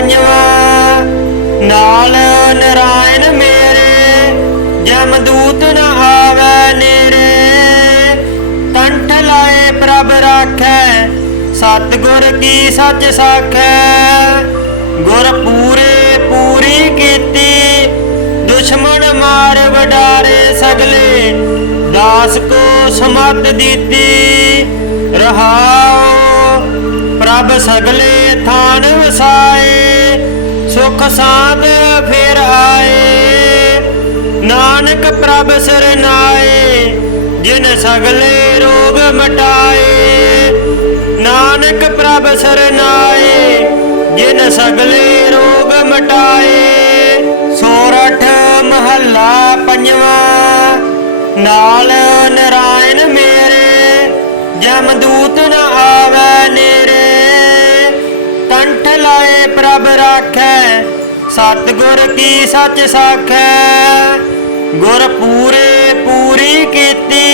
पंजवा। नाल नारायण मेरे जमदूत न आवे नेरे। कंठ लाए प्रभ राखै सतगुर की सच साखै। गुर पूरे पूरी कीती दुश्मन मार वडारे सगले। दास को समत दीती रहाओ। प्रभ सगले थान वसाए सुख साध फिर आए। नानक प्रभ सरनाए जिन सगले रोग मटाए। नानक प्रभ सरनाए जिन सगले रोग मटाए। सोरठ महला पंजवा। नाल नारायण मेरे जमदूत न आवे नेरे। कंठ लाए प्रभ राखै सतगुर की सच साखै। गुर पूरे पूरी कीती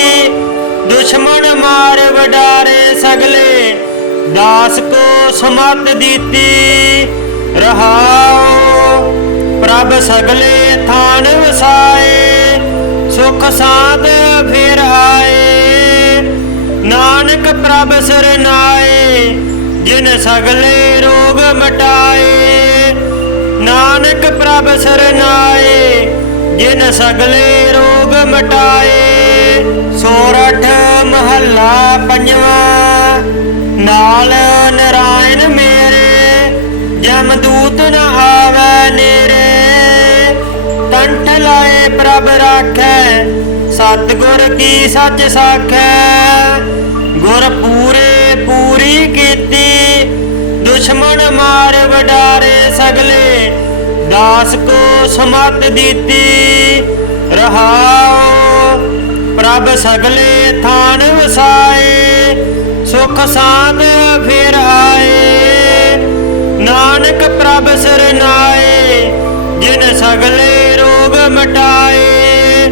दुश्मन मार वडारे सगले। दास को समत दीती रहाओ। प्रभ सगले थान वसाए सुख साध फिर आए। नानक प्रभ सरनाए जिन सगले रोग मटाए। नानक प्रभ सरनाए जिन सगले रोग मटाए। सोरठ महला पंजवा। नाल नारायण मेरे जमदूत न आवे नेरे। कंठ लाए प्रभ राखै सतगुर की सच साखै। गुर पूरे पूरी कीती दुश्मन मार वडारे सगले। दास को समत दीती रहाओ। प्रभ सगले थान वसाए सुख साध फिर आए। नानक प्रभ सरनाए जिन सगले रोग मटाए।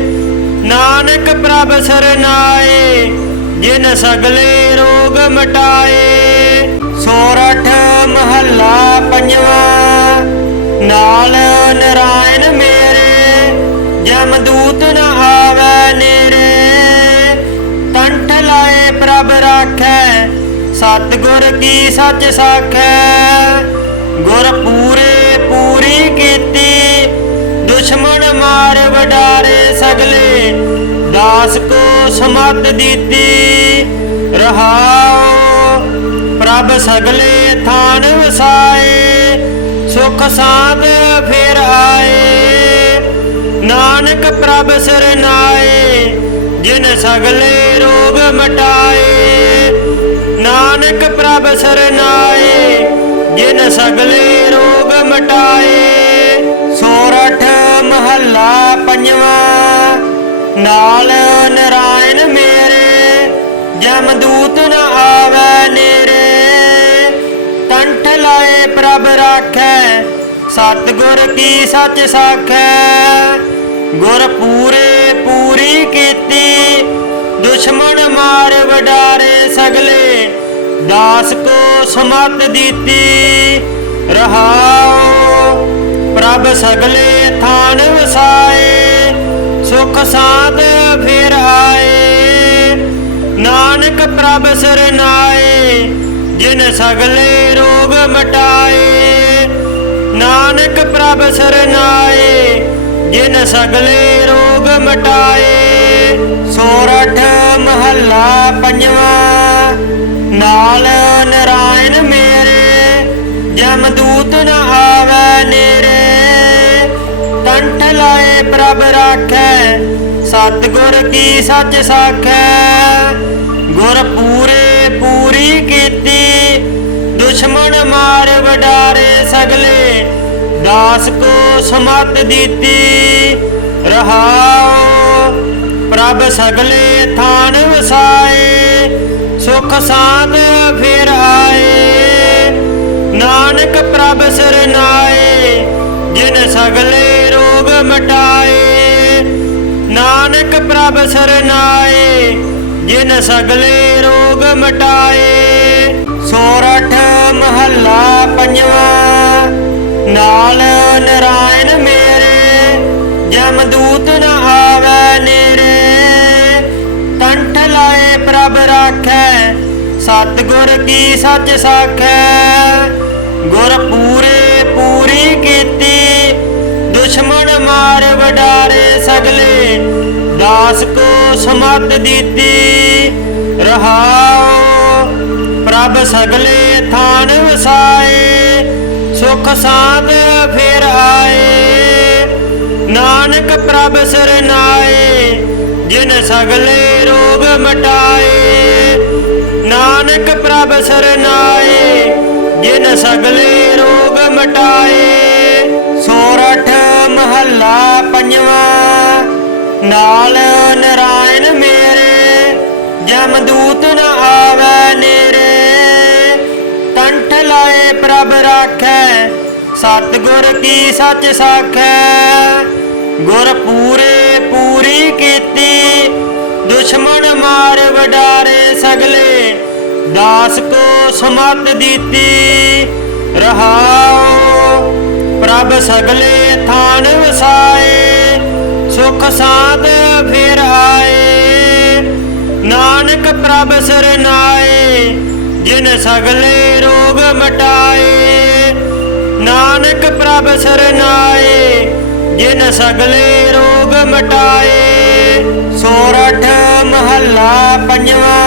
नानक प्रभ सरनाए जिन सगले रोग मटाए। सोरठ महला पंजवा। नाल नारायण मेरे जमदूत न आवे नेरे। कंठ लाए प्रभ राखै सतगुर की सच साखै। गुर पूरे पूरी कीती दुश्मन मार वडारे सगले। दास को समत दीती रहाओ। प्रभ सगले थान वसाए सुख साध फिर आए। नानक प्रभ सरनाए जिन सगले रोग मटाए। नानक प्रभ सरनाए जिन सगले रोग मटाए। सोरठ महला पंजवा। नाल नारायण मेरे जमदूत न आवे नेरे। कंठ लाए प्रभ राखै सतगुर की सच साखै। गुर पूरे पूरी कीती दुश्मन मार वडारे सगले। दास को समत दीती रहाओ। प्रभ सगले थान वसाए सुख साध फिर आए। नानक प्रभ सरनाए जिन सगले रोग मटाए। नानक प्रभ सरनाए जिन सगले रोग मटाए। सोरठ महला पंजवा। नाल नारायण मेरे जमदूत न आवे नेरे। कंठ लाए प्रभ राखै सतगुर की सच साखै। गुर पूरे पूरी कीती दुश्मन मार वडारे सगले। दास को समत दीती रहाओ। प्रभ सगले थान वसाए सुख साध फिर आए। नानक प्रभ सरनाए जिन सगले रोग मटाए। नानक प्रभ सरनाए जिन सगले रोग मटाए। सोरठ महला पंजवा। जमदूत न आवे नेरे। कंठ लाए प्रभ राखै सतगुर की सच साखै। गुर पूरे पूरी कीती दुश्मन मार वडारे सगले। दास को समत दीती रहाओ। प्रभ सगले थान वसाए सुख साध फिर आए। नानक प्रभ सरनाए जिन सगले रोग मटाए। नानक प्रभ सरनाए जिन सगले रोग मटाए। सोरठ महला पंजवा नाल नारायण मेरे। जमदूत न आवे नेरे। कंठ लाए प्रभ राखै सतगुर की सच साखै। गुर पूरे पूरी कीती दुश्मन मार वडारे सगले। दास को समत दीती रहाओ। प्रभ सगले थान वसाए सुख साध फिर आए। नानक प्रभ सरनाए जिन सगले रोग मटाए। नानक प्रभ सरनाए जिन सगले रोग मटाए। सोरठ महला पंजवा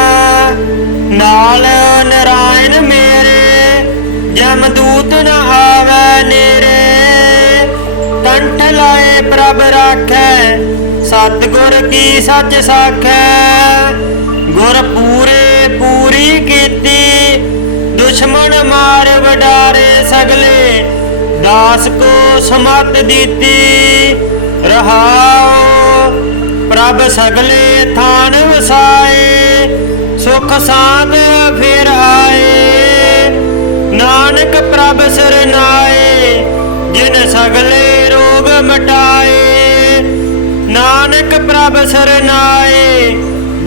नाल नारायण मेरे। जमदूत न आवे नेरे। कंठ लाए प्रभ राखै सतगुर की सच साखै। गुर पूरे पूरी कीती दुश्मन मार वडारे सगले। दास को समत दीती रहाओ। प्रभ सगले थान वसाए सुख साध फिर आए। नानक प्रभ सरनाए जिन सगले रोग मटाए। नानक प्रभ सरनाए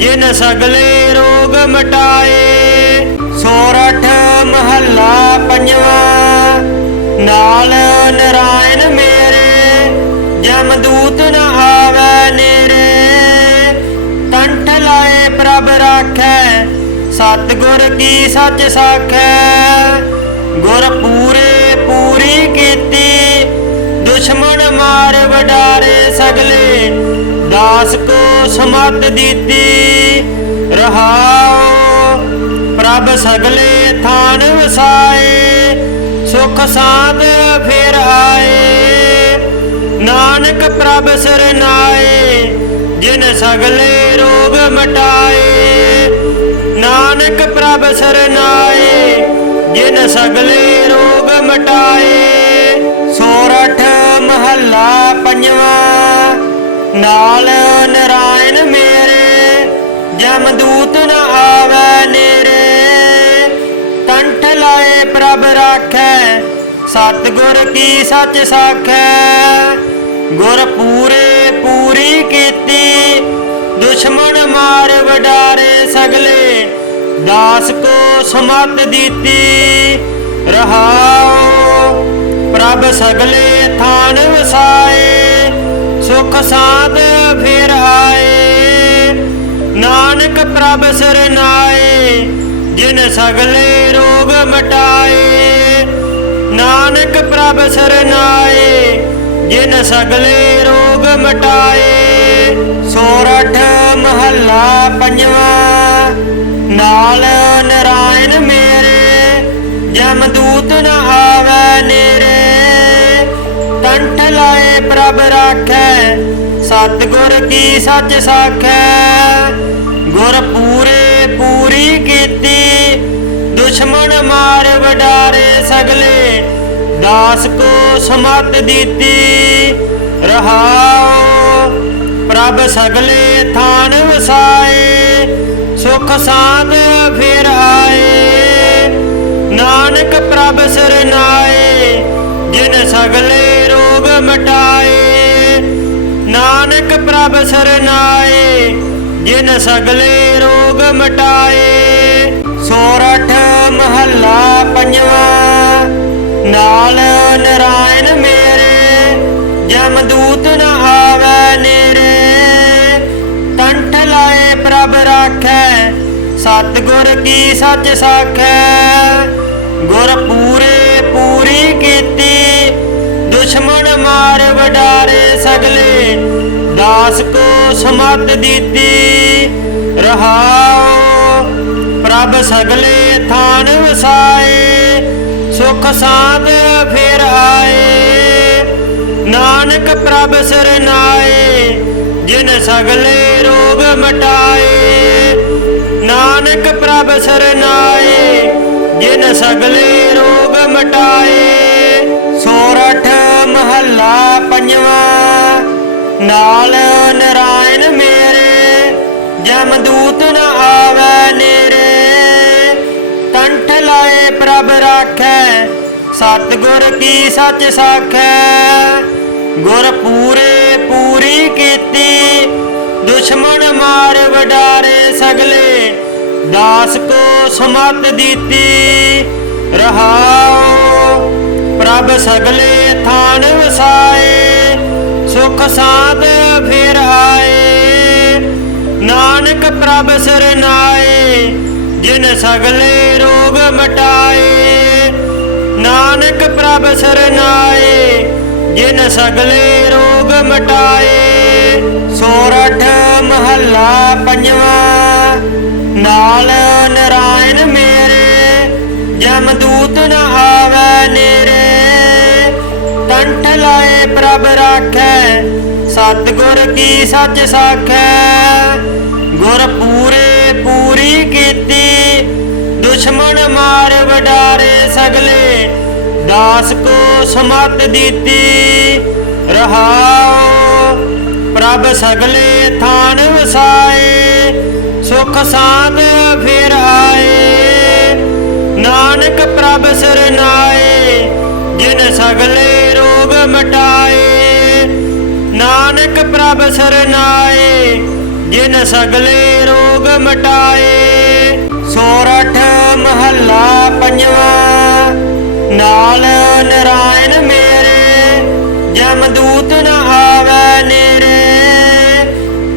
जिन सगले रोग मटाए। सोरठ महला पंजवा नाल नारायण मेरे। जमदूत न आवे नेरे। कंठ लाए प्रभ राखै सतगुर की सच साखै। गुर पूरे पूरी कीती दुश्मन मार वडारे सगले। दास को समत दीती रहाओ। प्रभ सगले थान वसाए सुख साध फिर आए। नानक प्रभ सरनाए जिन सगले रोग मटाए। नानक प्रभ सरनाए जिन सगले रोग मटाए। सोरठ महला पंजवा नाल नारायण मेरे। जमदूत न आवे नेरे। कंठ लाए प्रभ राखै सतगुर की सच साखै। गुर पूरे पूरी कीती दुश्मन मार वडारे सगले। दास को समत दीती रहाओ। प्रभ सगले थान वसाए सुख साध फिर आए। नानक प्रभ सरनाए जिन सगले रोग मटाए। नानक प्रभ सरनाए जिन सगले रोग मटाए। सोरठ महला पंजवा नाल नारायण मेरे। जमदूत न आवे नेरे। कंठ लाए प्रभ राखै सतगुर की सच साखै। गुर पूरे पूरी कीती दुश्मन मार वडारे सगले। दास को समत दीती रहाओ। प्रभ सगले थान वसाए सुख साध फिर आए। नानक प्रभ सरनाए जिन सगले रोग मटाए। नानक प्रभ सरनाए जिन सगले रोग मटाए। सोरठ महला पंजवा नाल नारायण मेरे। जमदूत न आवे सतगुर की सच साखै। गुर पूरे पूरी कीती दुश्मन मार वडारे सगले। दास को समत दीती रहाओ। प्रभ सगले थान वसाए सुख साध फिर आए। नानक प्रभ सरनाए जिन सगले रोग मटाए। नानक प्रभ सरनाए जिन सगले रोग मटाए। सोरठ महला पंजवा। नाल नारायण मेरे जमदूत न आवे नेरे। कंठ लाए प्रभ राखै सतगुर की सच साखै। गुर पूरे पूरी कीती दुश्मन मार वडारे सगले। दास को समत दीती रहाओ। प्रभ सगले थान वसाए सुख साध फिर आए। नानक प्रभ सरनाए जिन सगले रोग मटाए। नानक प्रभ सरनाए जिन सगले रोग मटाए। सोरठ महला पंजवा। नाल नारायण मेरे जमदूत न आवे नेरे। कंठ लाए प्रभ राखै सतगुर की सच साखै। गुर पूरे पूरी कीती दुश्मन मार वडारे सगले। दास को समत दीती रहाओ। प्रभ सगले थान वसाए सुख साध फिर आए। नानक प्रभ सरनाए जिन सगले रोग मटाए। नानक प्रभ सरनाए जिन सगले रोग मटाए। सोरठ महला पंजवा। नाल नारायण मेरे जमदूत न आवे नेरे।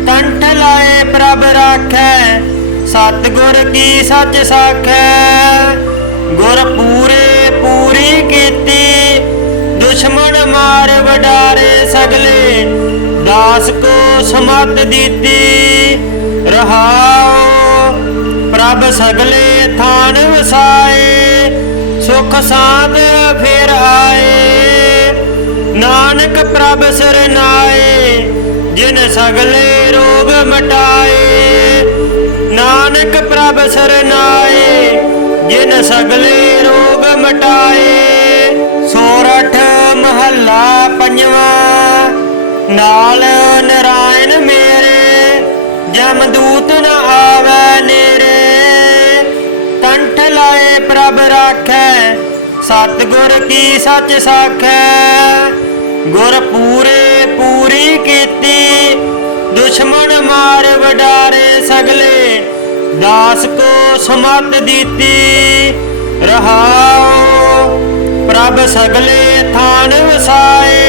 कंठ लाए प्रभ राखै सतगुर की सच साखै। गुर पूरे पूरी कीती दुश्मन मार वडारे सगले। दास को समत दीती रहाओ। प्रभ सगले थान वसाए सुख साध फिर आए। नानक प्रभ सरनाए जिन सगले रोग मटाए। नानक प्रभ सरनाए जिन सगले रोग मटाए। सोरठ महला पंजवा। नाल नारायण मेरे जमदूत न आवे नेरे। कंठ लाए प्रभ राखै सतगुर की सच साखै। गुर पूरे पूरी कीती दुश्मन मार वडारे सगले। दास को समत दीती रहाओ। प्रभ सगले थान वसाए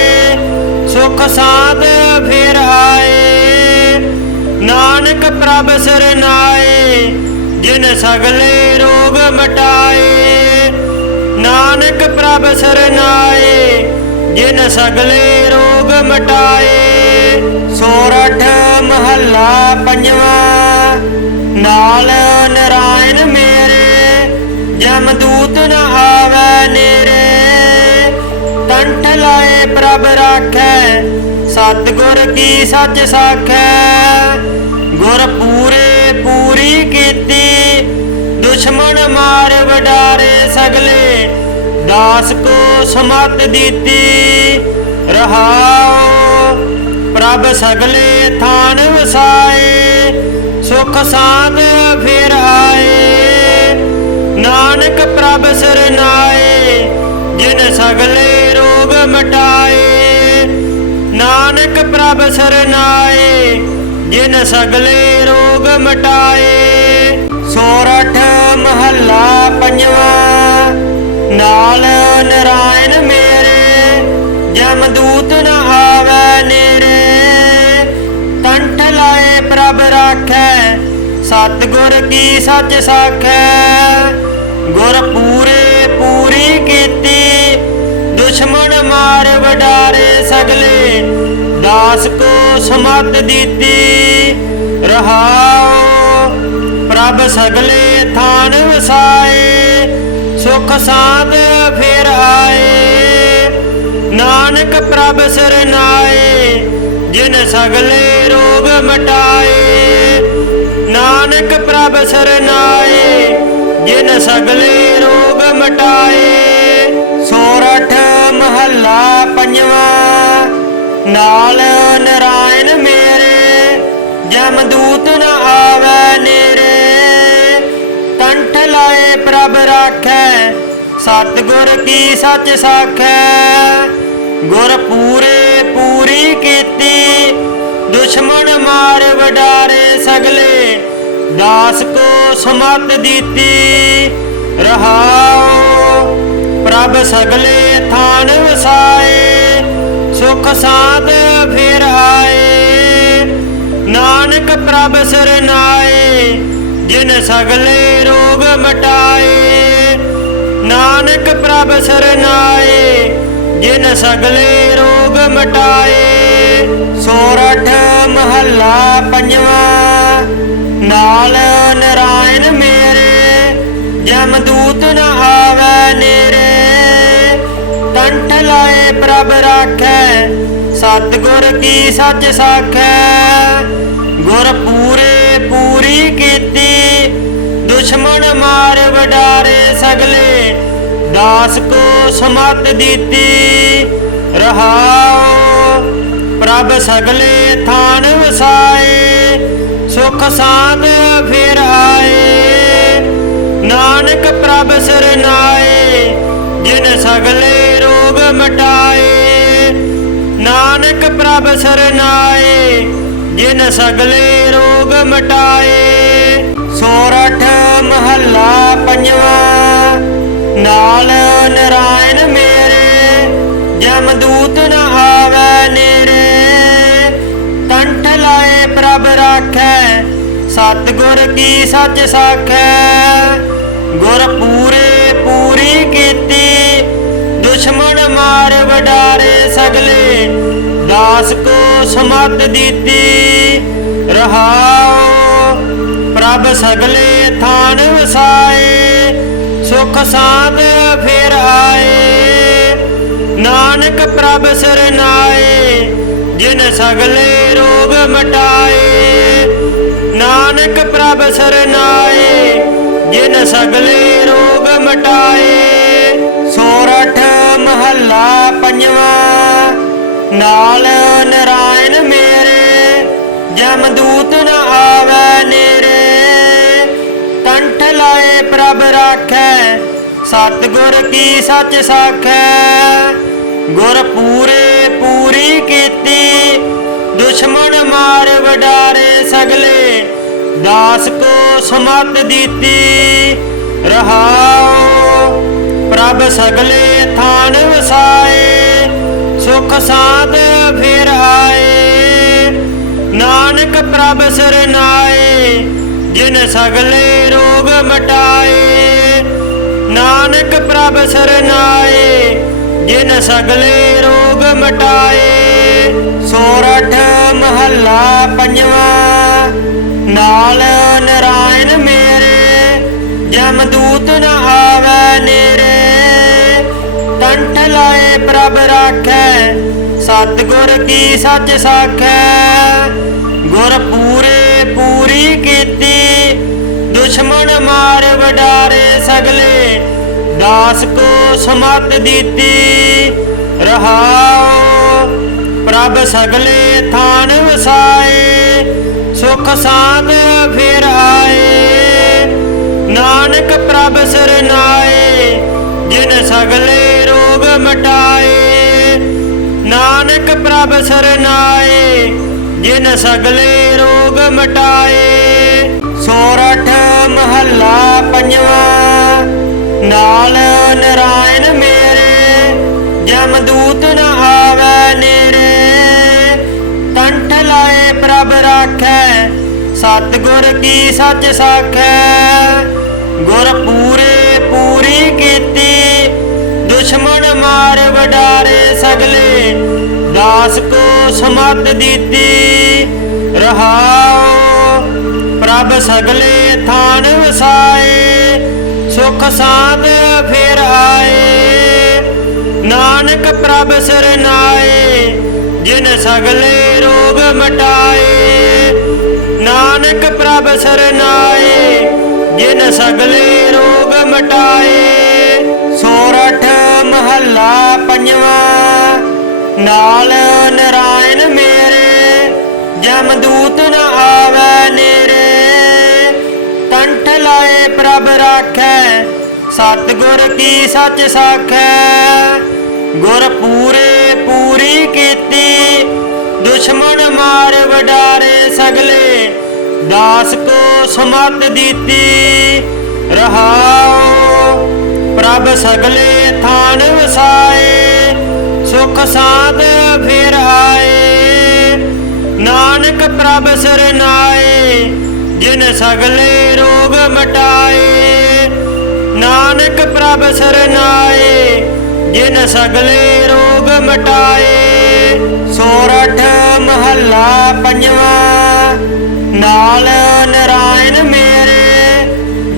सुख साध फिर आए। नानक प्रभ सरनाए जिन सगले रोग मटाए। नानक प्रभ सरनाए जिन सगले रोग मटाए। सोरठ महला पंजवा। नाल नारायण मेरे जमदूत न आवे नेरे। कंठ लाए प्रभ राखै सतगुर की सच साखै। गुर पूरे पूरी कीती दुश्मन मार वडारे सगले। दास को समत दीती रहाओ। प्रभ सगले थान वसाए सुख साध फिर आए। नानक प्रभ सरनाए जिन सगले रोग मटाए। नानक प्रभ सरनाए जिन सगले रोग मटाए। सोरठ महला पंजवा। नाल नारायण मेरे जमदूत न आवे नेरे। कंठ लाए प्रभ राखै सतगुर की सच साखै। गुर पूरे पूरी कीती दुश्मन मार वडारे सगले। दास को सुमत दीती रहाओ। प्रभ सगले थान वसाए सुख साध फिर आए। नानक प्रभ सरनाए जिन सगले रोग मटाए। नानक प्रभ सरनाए जिन सगले रोग मटाए। सोरठ महला पंजवा। नाल नारायण मेरे जमदूत न आवे नेरे। कंठ लाए प्रभ राखै सतगुर की सच साखै। गुर पूरे पूरी कीती दुश्मन मार वडारे सगले। दास को सुमत दीती रहाओ। प्रभ सगले थान वसाए सुख साध फिर आए। नानक प्रभ सरनाए जिन सगले रोग मटाए। नानक प्रभ सरनाए जिन सगले रोग मटाए। सोरठ महला पंजवा। नाल नारायण मेरे जमदूत न आवे नेरे। कंठ लाए प्रभ राखै सतगुर की सच साखै। गुर पूरे पूरी कीती दुश्मन मार वडारे सगले। दास को सुमत दीती रहाओ। प्रभ सगले थान वसाए सुख साध फिर आए। नानक प्रभ सरनाए जिन सगले रोग मटाए। नानक प्रभ सरनाए जिन सगले रोग मटाए। सोरठ महला पंजवा। नाल नारायण मेरे जमदूत न आवे नेरे। कंठ लाए प्रभ राखै सतगुर की सच साखै। गुर पूरे पूरी कीती दुश्मन मार वडारे सगले। दास को सुमत दीती रहाओ। प्रभ सगले थान वसाए सुख साध फिर आए। नानक प्रभ सरनाए जिन सगले रोग मटाए। नानक प्रभ सरनाए जिन सगले रोग मटाए। सोरठ महला पंजवा। नाल नारायण मेरे जमदूत न आवे नेरे। कंठ लाए प्रभ राखै सतगुर की सच साखै। गुर पूरे पूरी कीती दुश्मन मार वडारे सगले। दास को सुमत दीती रहाओ। प्रभ सगले थान वसाए सुख साध फिर आए। नानक प्रभ सरनाए जिन सगले रोग मटाए। नानक प्रभ सरनाए जिन सगले रोग मटाए। सोरठ महला पंजवा। नाल नारायण मेरे जमदूत न आवे नेरे। कंठ लाए प्रभ राखै सतगुर की सच साखै। गुर पूरे पूरी कीती दुश्मन मार वडारे सगले। दास को सुमत दीती रहाओ। प्रभ सगले थान वसाए सुख साध फिर आए। नानक प्रभ सरनाए जिन सगले रोग मटाए। नानक प्रभ सरनाए जिन सगले रोग मटाए। सोरठ महला पंजवा। नाल नारायण मेरे जमदूत न आवे नेरे। कंठ लाए प्रभ राखै सतगुर की सच साखै। गुर पूरे पूरी कीती दुश्मन मार वडारे सगले दास को समत दीती। रहाओ प्रभ सगले थान वसाए सुख साध फिर आए। नानक प्रभ सरनाए जिन सगले रोग मटाए। नानक प्रभ सरनाए जिन सगले रोग मटाए। सोरठ महला पंजवा नाल नारायण मेरे जमदूत न आवे नेरे। कंठ लाए प्रभ राखै सतगुर की सच साखै। गुर पूरे पूरी कीती दुश्मन मार वडारे सगले दास को समत दीती। रहाओ प्रभ सगले थान वसाए सुख साध फिर आए। नानक प्रभ सरनाए जिन सगले रोग मटाए। नानक प्रभ सरनाए जिन सगले रोग मटाए। सोरठ महला पंजवा नाल नारायण मेरे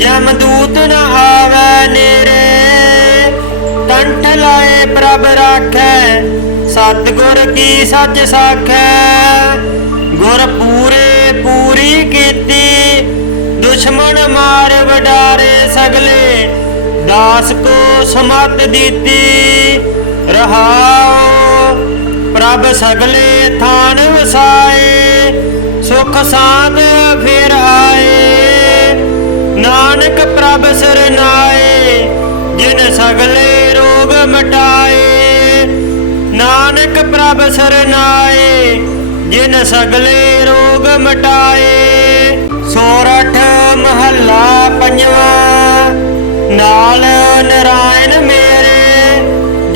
जमदूत न आवे नेरे। कंठ लाए प्रभ राखै सतगुर की सच साखै। गुर पूरे पूरी कीती दुश्मन मार वडारे सगले दास को समत दीती। रहाओ प्रभ सगले थान वसाए सुख साध फिर आए। नानक प्रभ सरनाए जिन सगले रोग मटाए। नानक प्रभ सरनाए जिन सगले रोग मटाए। सोरठ महला पंजवा नाल नारायण मेरे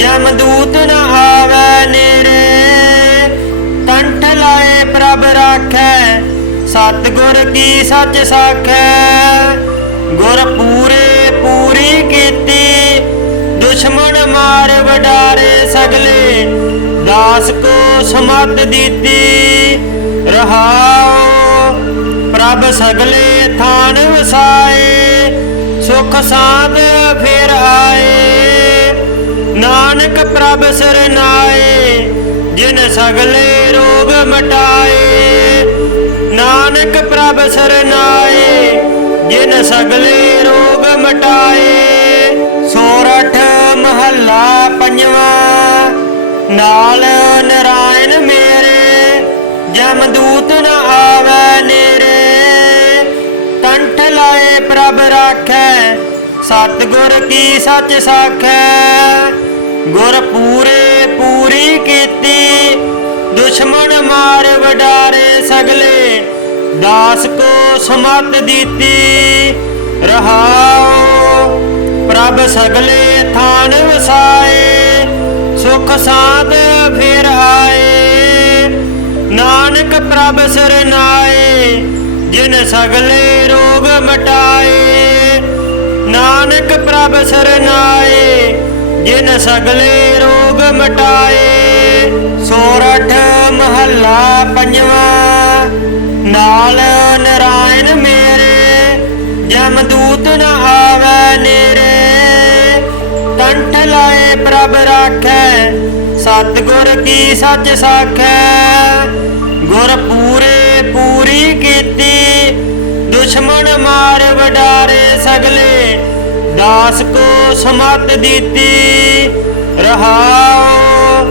जमदूत न आवे नेरे। कंठ लाए प्रभ राखै सतगुर की सच साखै। गुर पूरे पूरी कीती दुश्मन मार वडारे सगले दास को समत दीती। रहाओ प्रभ सगले थान वसाए सुख साध फिर आए। नानक प्रभ सरनाए जिन सगले रोग मटाए। नानक प्रभ सरनाए जिन सगले रोग मटाए। सोरठ महला पंजवा नाल नारायण मेरे जमदूत न आवे नेरे। कंठ लाए प्रभ राखै सतगुर की सच साखै। गुर पूरे पूरी कीती दुश्मन मार वडारे सगले दास को समत दीती। रहाओ प्रभ सगले थान वसाए सुख साध फिर आए। नानक प्रभ सरनाए जिन सगले रोग मटाए। नानक प्रभ सरनाए जिन सगले रोग मटाए। सोरठ महला पंजवा नाल नारायण मेरे जमदूत न आवे नेरे। कंठ लाए प्रभ राखै सतगुर की सच साखै। गुर पूरे पूरी कीती दुश्मन मार वडारे सगले दास को समत दीती। रहाओ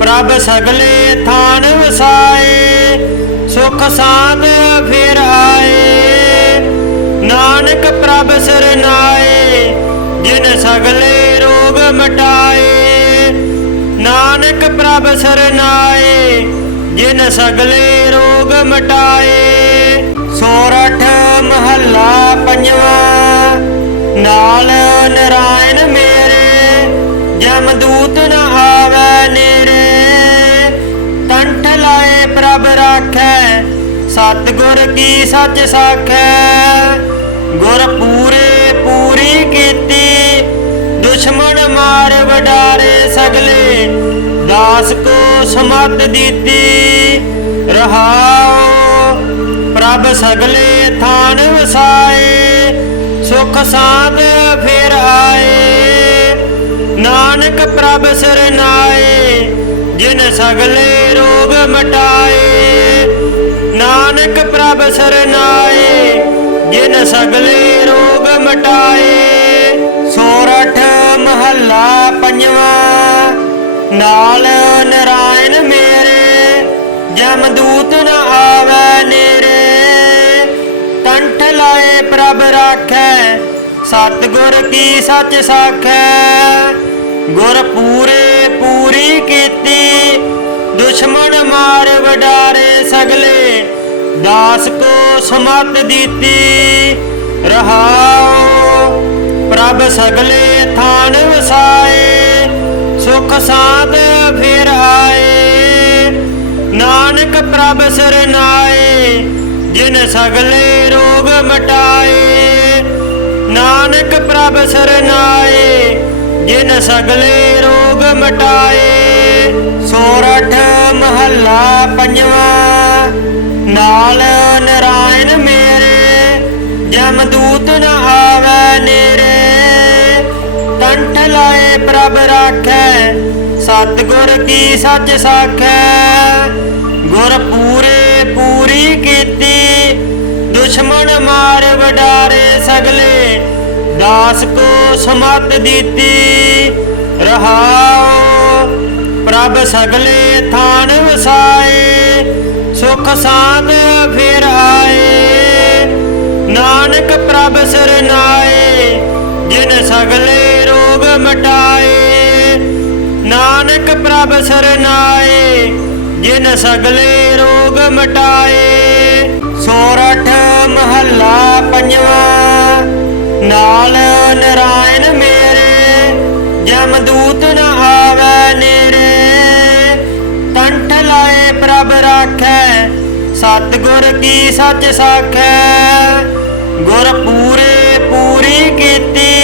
प्रभ सगले थान वसाए सुख साध फिर आए। नानक प्रभ सरनाए जिन सगले रोग मटाए। नानक प्रभ सरनाए जिन सगले रोग मटाए। सोरठ महला पंजवा नाल नारायण मेरे जमदूत न आवे नेरे। कंठ लाए प्रभ राखै सतगुर की सच साखै। गुर पूरे पूरी कीती, दुश्मन मार वडारे सगले, दास को समत दीती। रहाओ प्रभ सगले थान वसाए, सुख साध फिर आए। नानक प्रभ सरनाए, जिन सगले रोग मटाए। नानक प्रभ सरनाए, जिन सगले रोग मटाए। सोरठ महला पंजवा, नाल नारायण मेरे, जमदूत न आवे नेरे। कंठ लाए प्रभ राखै, सतगुर की सच साखै। गुर पूरे पूरी कीती, दुश्मन मार वडारे सगले, दास को समत दीती। रहाओ प्रभ सगले थान वसाए, सुख साध फिर आए। नानक प्रभ सरनाए, जिन सगले रोग मटाए। नानक प्रभ सरनाए, जिन सगले रोग मटाए। सोरठ महला पंजवा, नाल नारायण मेरे, जमदूत न आवे नेरे। कंठ लाए प्रभ राखै, सतगुर की सच साखै। गुर पूरे पूरी कीती, दुश्मन मार वडारे सगले, दास को समत दीती। रहाओ प्रभ सगले थान वसाए, सुख साध फिर आए। नानक प्रभ सरनाए, जिन सगले रोग मटाए। नानक प्रभ सरनाए, जिन सगले रोग मटाए। सोरठ महला पंजवा, नाल नारायण मेरे, जमदूत न आवे नेरे। कंठ लाए प्रभ राखै, सतगुर की सच साखै। गुर पूरे पूरी कीती,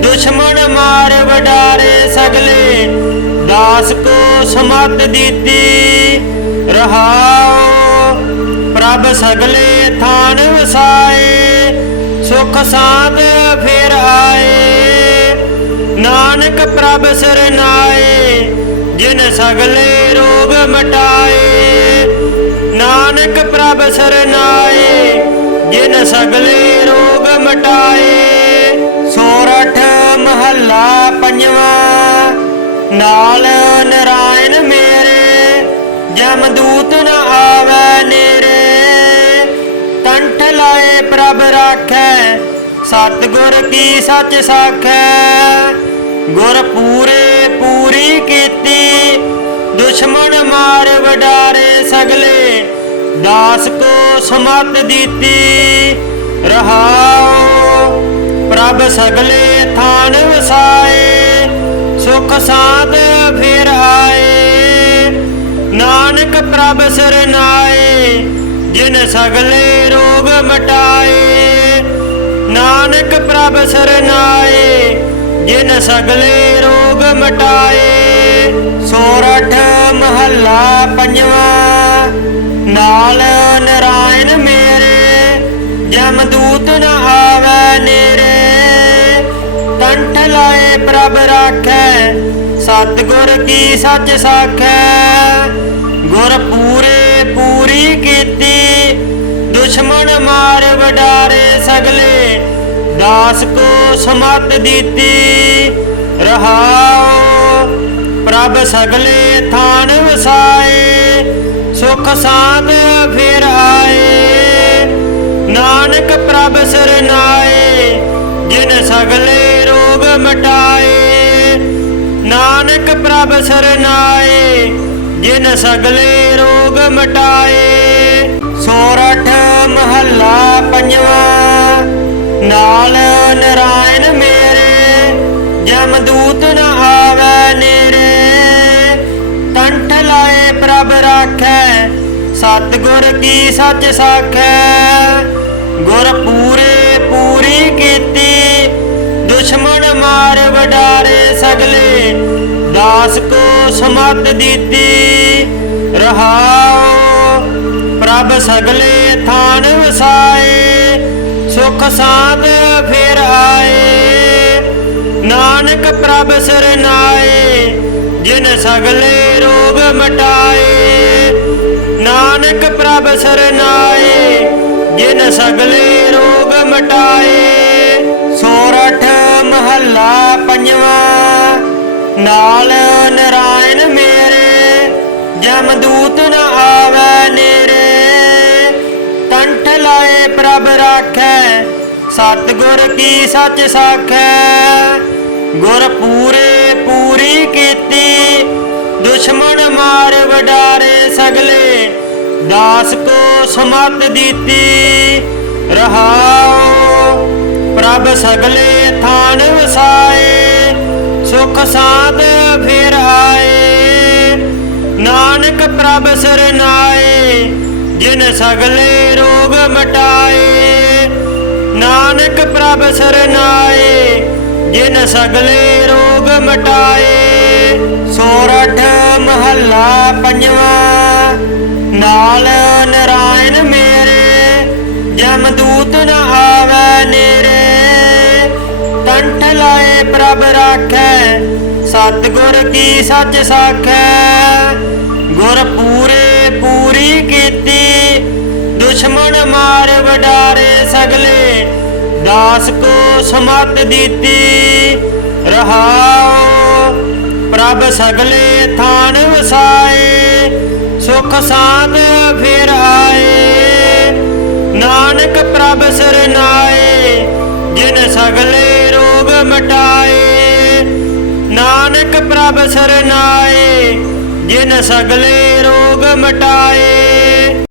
दुश्मन मार वडारे सगले, दास को समत दीती। रहाओ प्रभ सगले थान वसाए, सुख साध फिर आए। नानक प्रभ सरनाए, जिन सगले रोग मटाए। नानक प्रभ सरनाए, जिन सगले रोग मटाए। सोरठ महला पंजवा, नाल नारायण मेरे, जमदूत न आवे नेरे। कंठ लाए प्रभ राखै, सतगुर की सच साखै। गुर पूरे पूरी कीती, दुश्मन मार वडारे सगले, दास को समत दीती। रहाओ प्रभ सगले थान वसाए, सुख साध फिर आए। नानक प्रभ सरनाए, जिन सगले रोग मटाए। नानक प्रभ सरनाए, जिन सगले रोग मटाए। सोरठ महला पंजवा, नाल नारायण मेरे, जमदूत न आवे नेरे। कंठ लाए प्रभ राखै, सतगुर की सच साखै। गुर पूरे पूरी कीती, दुश्मन मार वडारे सगले, दास को समत दीती। रहाओ प्रभ सगले थान वसाए, सुख साध फिर आए। नानक प्रभ सरनाए, जिन सगले रोग मटाए। नानक प्रभ सरनाए, जिन सगले रोग मटाए। सोरठ महला पंजवा, नाल नारायण मेरे, जमदूत न आवे नेरे। कंठ लाए प्रभ राखै, सतगुर की सच साखै गुर पूरे पूरी कीती दुश्मन मार वडारे सगले दास को समत दीती रहाओ प्रभ सगले थान वसाए सुख साध फिर आए नानक प्रभ सरनाए जिन सगले रोग मटाए नानक प्रभ सरनाए जिन सगले रोग मटाए सोरठ महला पंजवा नाल नारायण मेरे जमदूत न आवे नेरे कंठ लाए प्रभ राखै सतगुर की सच साखै गुर पूरे पूरी कीती दुश्मन मार वडारे सगले दास को समत दीती रहाओ प्रभ सगले थान वसाए सुख साध फिर आए नानक प्रभ सरनाए जिन सगले रोग मटाए नानक प्रभ सरनाए जिन सगले रोग मटाए सोरठ महला पंजवा नाल नारायण मेरे जमदूत न आवे नेरे कंठ लाए प्रभ राखै सतगुर की सच साखै गुर पूरे पूरी कीती दुश्मन मार वडारे सगले दास को समत दीती रहाओ प्रभ सगले थान वसाए सुख साध फिर आए नानक प्रभ सरनाए जिन सगले रोग मटाए नानक प्रभ सरनाए जिन सगले रोग मटाए।